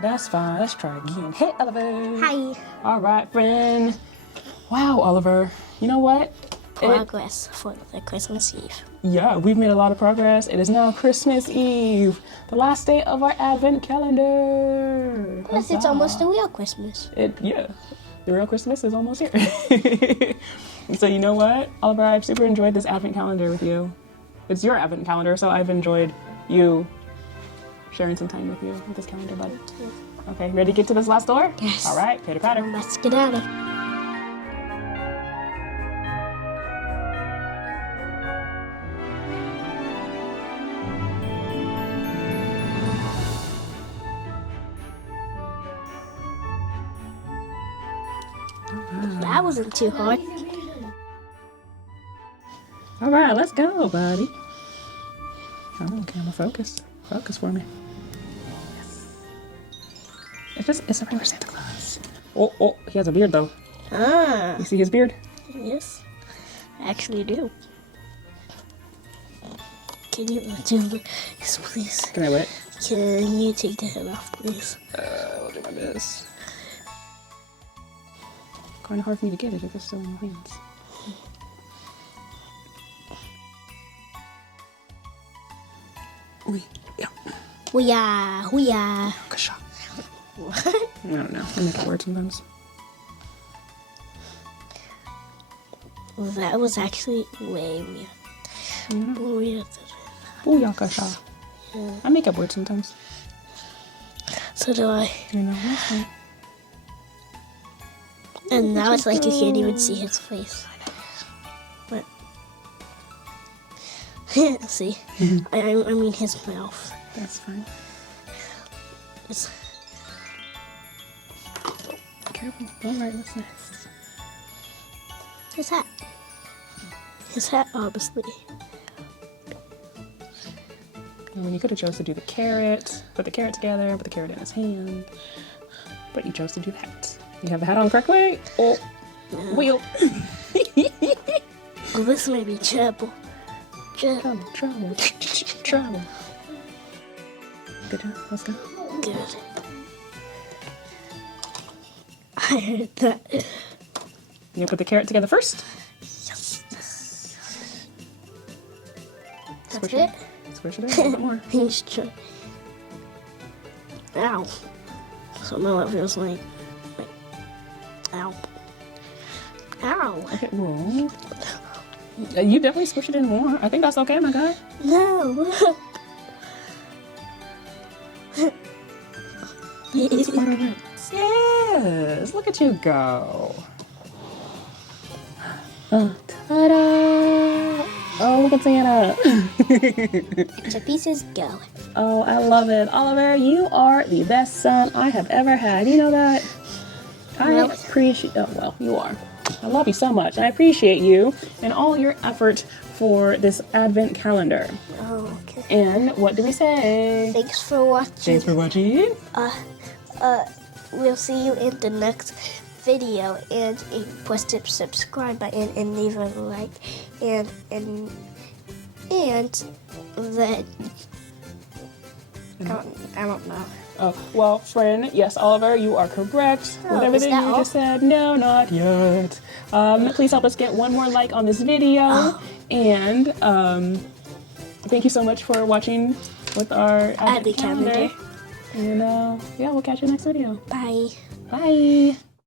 right, that's fine. Let's try again. Hey, Oliver. Hi. All right, friend. Wow, Oliver. You know what? Progress for the Christmas Eve. Yeah, we've made a lot of progress. It is now Christmas Eve, the last day of our Advent calendar. Yes, it's almost the real Christmas. Yeah, the real Christmas is almost here. So you know what, Oliver, I've super enjoyed this Advent calendar with you. It's your Advent calendar, so I've enjoyed you sharing some time with you with this calendar, bud. Okay, ready to get to this last door? Yes. All right, pitter patter. Let's get at it. That wasn't too hard. All right, let's go, buddy. Oh, camera, focus. Focus for me. Yes. It's a regular Santa Claus. Oh, he has a beard, though. Ah. You see his beard? Yes, I actually do. Can you do this, please? Can I wait? Can you take the head off, please? I'll do my best. Kind of hard for me to get it if it's still in my hands. Oui. Yeah. Hoo-yah, hoo-yah. Kasha. What? I don't know. I make it weird sometimes. That was actually way weird. Weird. Booyah, Kasha. Yeah. I make up words sometimes. So do I. You know, that's fine. And now it's like you can't even see his face. But see, I mean his mouth. That's fine. It's Careful. All right, what's next? his hat. His hat, obviously. I mean, you could have chose to do the carrot, put the carrot together, put the carrot in his hand, but you chose to do that. You have the hat on the correct way? Oh, wheel. Oh, this may be trouble. Trouble. Good job. Let's go. Good. I heard that. You put the carrot together first? Yes. That's Squish it? Squish it in a little bit more. He's trying. Ow. So now it feels like. Ow. Ow. Okay, whoa. You definitely squish it in more. I think that's okay, my guy. No. It's part of it. Yes, look at you go. Ta-da! Oh, look at Santa. The pieces go. Oh, I love it. Oliver, you are the best son I have ever had. You know that? I appreciate, oh, well, you are. I love you so much. I appreciate you and all your effort for this Advent calendar. Oh, okay. And what do we say? Thanks for watching. Thanks for watching. We'll see you in the next video, and press the subscribe button and leave a like, and that I don't know. Oh, well, friend, yes, Oliver, you are correct with everything you just said. No, not yet. Please help us get one more like on this video. And thank you so much for watching with our Advent calendar. And yeah, we'll catch you next video. Bye. Bye.